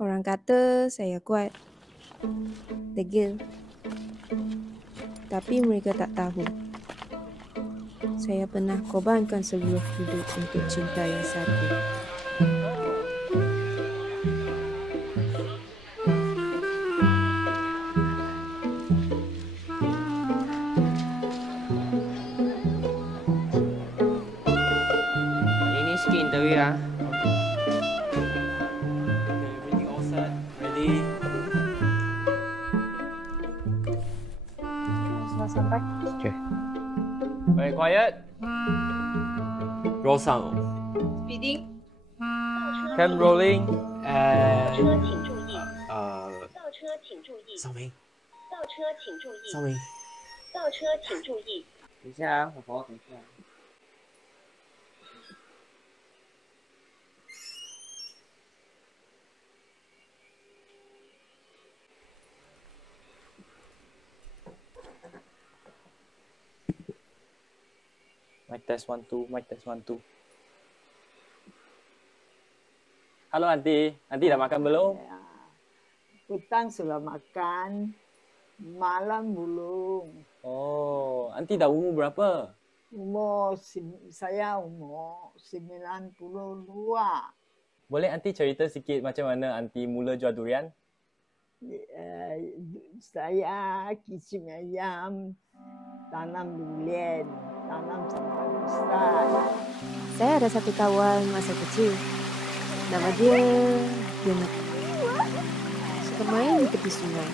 Orang kata saya kuat, degil. Tapi mereka tak tahu. Saya pernah korbankan seluruh hidup untuk cinta yang satu. Ini sikit interview lah. Everything all set. Ready? Sudah sampai. Okay. Very quiet. Roll sound. Speeding. Cam rolling. And 车请注意，倒车请注意，稍微，倒车请注意，稍微。倒车请注意。等一下啊，我等一下。Mic test 1 2, mic test 1 2. Halo Aunty, Aunty dah makan belum? Ya. Petang sudah makan, malam belum. Oh, Aunty dah umur berapa? Saya umur 92. Boleh Aunty cerita sikit macam mana Aunty mula jual durian? Saya kicim ayam, tanam durian, tanam sampai besar. Saya ada satu kawan masa kecil. Nama dia Yunus. Suka main di tepi sungai.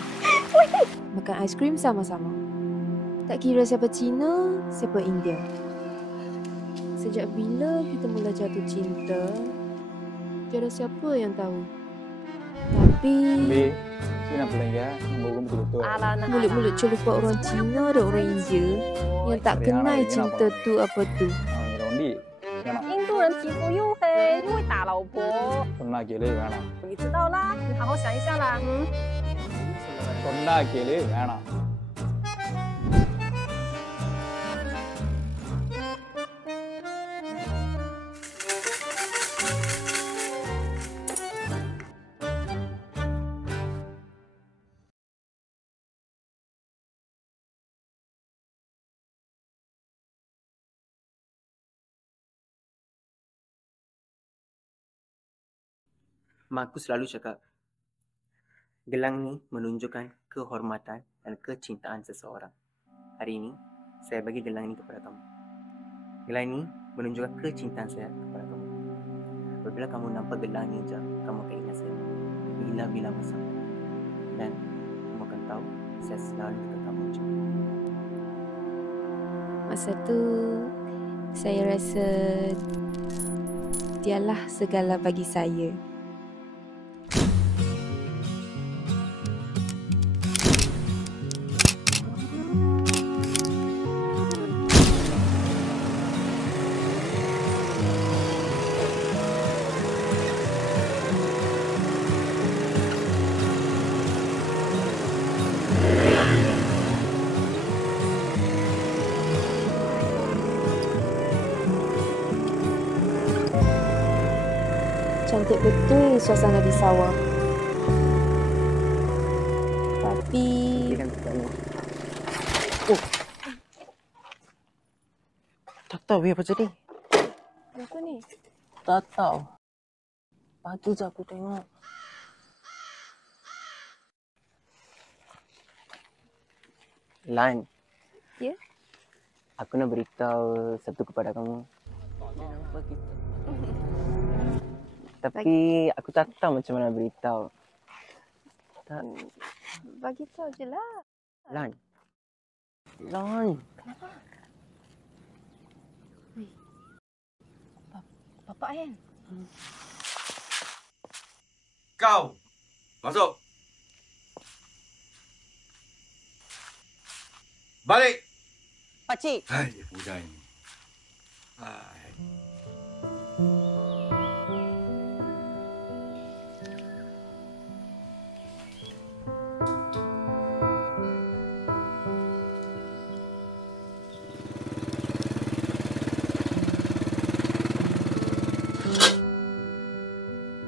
Makan aiskrim sama-sama. Tak kira siapa Cina, siapa India. Sejak bila kita mula jatuh cinta, tiada siapa yang tahu. Tapi Sini nak pulang ya, nombor betul-betul. mulut-mulut celupa orang Cina dan orang India yang tak kenal cinta tu apa tu. Rondi, 印度人皮肤黝黑，又会打老婆， Sonna kele வேணாம். 你知道啦，你好好想一下啦。Sonna kele வேணாம். Mak aku selalu cakap, gelang ni menunjukkan kehormatan dan kecintaan seseorang. Hari ini, saya bagi gelang ini kepada kamu. Gelang ini menunjukkan kecintaan saya kepada kamu. Apabila kamu nampak gelang ini je, kamu akan ingat saya bila-bila masa. Dan kamu akan tahu saya selalu dekat kamu je. Masa tu, saya rasa dialah segala bagi saya. Cantik betul suasana di sawah. Tapi Tak tahu apa jadi. Apa ni? Tak tahu. Pagi je aku tengok. Lan. Ya? Aku nak beritahu satu kepada kamu. Kenapa kita? Tapi aku tak tahu macam mana beritahu. Tak. Bagi tahu je lah. Lan. Lan. Kenapa? Weh. Bapak kan? Kau masuk. Balik. Pakcik. Hai, budak ini. Hai.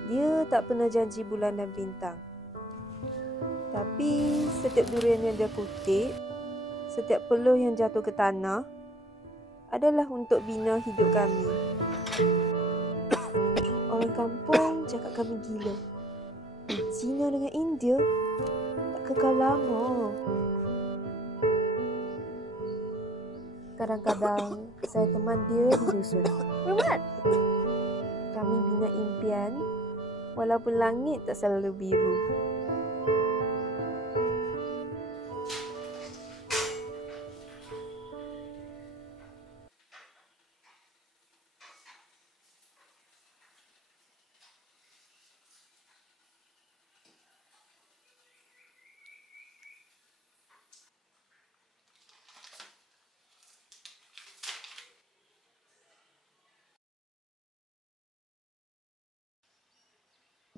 Dia tak pernah janji bulan dan bintang. Tapi setiap durian yang dia kutip, setiap peluh yang jatuh ke tanah adalah untuk bina hidup kami. Orang kampung cakap kami gila. Zina dengan India tak kekal lama. Kadang-kadang saya teman dia di dusun. What? Kami bina impian walaupun langit tak selalu biru.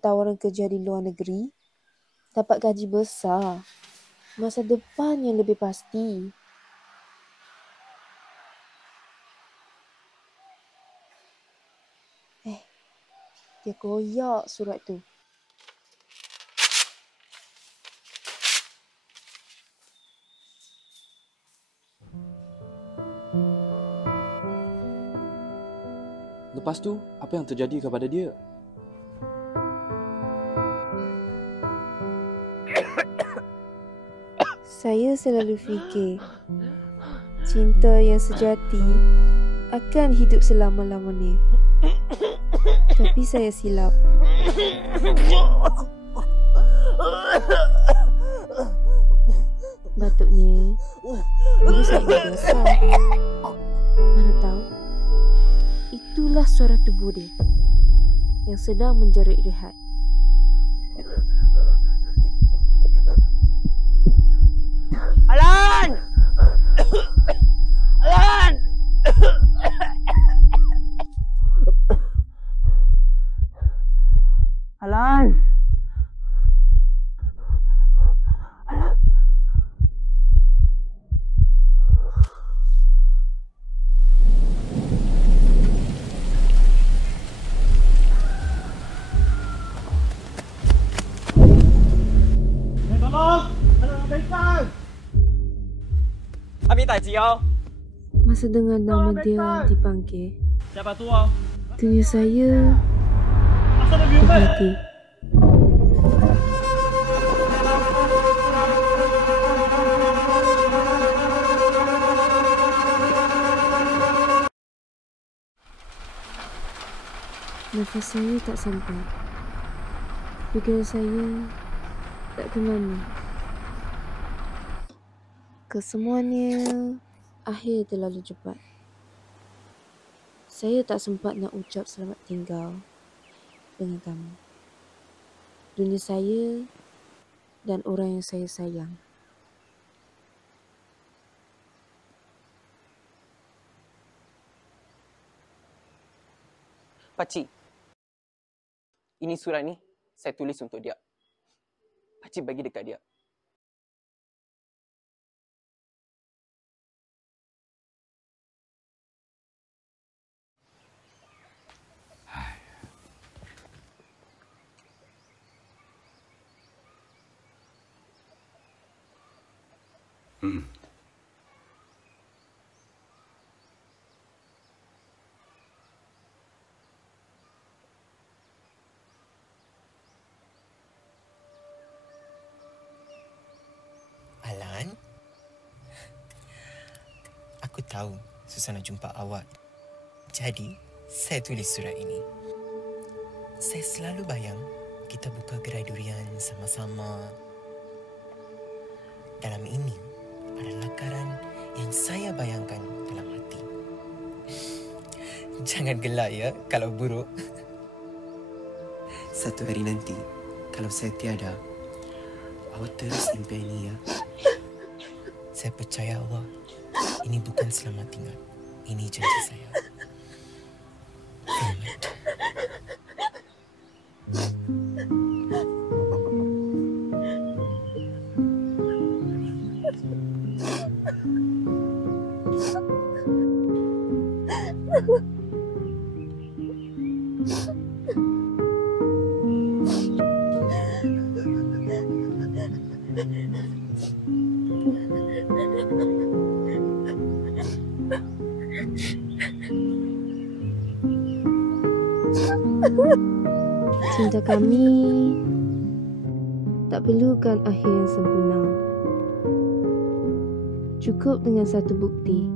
Tawaran kerja di luar negeri, dapat gaji besar, masa depan yang lebih pasti. Dia koyak surat tu. Lepas tu, apa yang terjadi kepada dia? Saya selalu fikir, cinta yang sejati akan hidup selama-lamanya. Tapi saya silap. Batuknya dulu saya biasa. Mana tahu, itulah suara tubuh dia yang sedang menjerit rehat. Alan! Alan! Alan! Masa dengar nama dia dipanggil, Siapa tu ah? dunia saya Asal dia berhenti. Nafas saya tak sampai. Fikiran saya tak ke mana. Kesemuanya akhir terlalu cepat. Saya tak sempat nak ucap selamat tinggal dengan kamu. Dunia saya dan orang yang saya sayang. Pakcik, ini surat ni saya tulis untuk dia. Pakcik bagi dekat dia. Alan, aku tahu susah nak jumpa awak. Jadi, saya tulis surat ini. Saya selalu bayang kita buka gerai durian sama-sama. Dalam ini ada lakaran yang saya bayangkan dalam hati. Jangan gelak ya kalau buruk. Satu hari nanti, kalau saya tiada, awak terus impian ini ya. Saya percaya awak, ini bukan selamat tinggal. Ini janji saya. Selamat. Cinta kami tak perlukan akhir yang sempurna. Cukup dengan satu bukti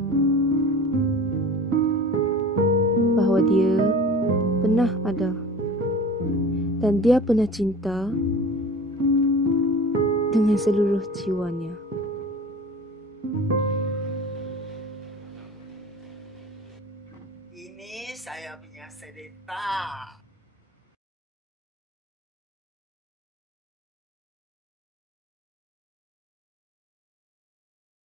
bahawa dia pernah ada dan dia pernah cinta dengan seluruh jiwanya. Ini saya punya cerita.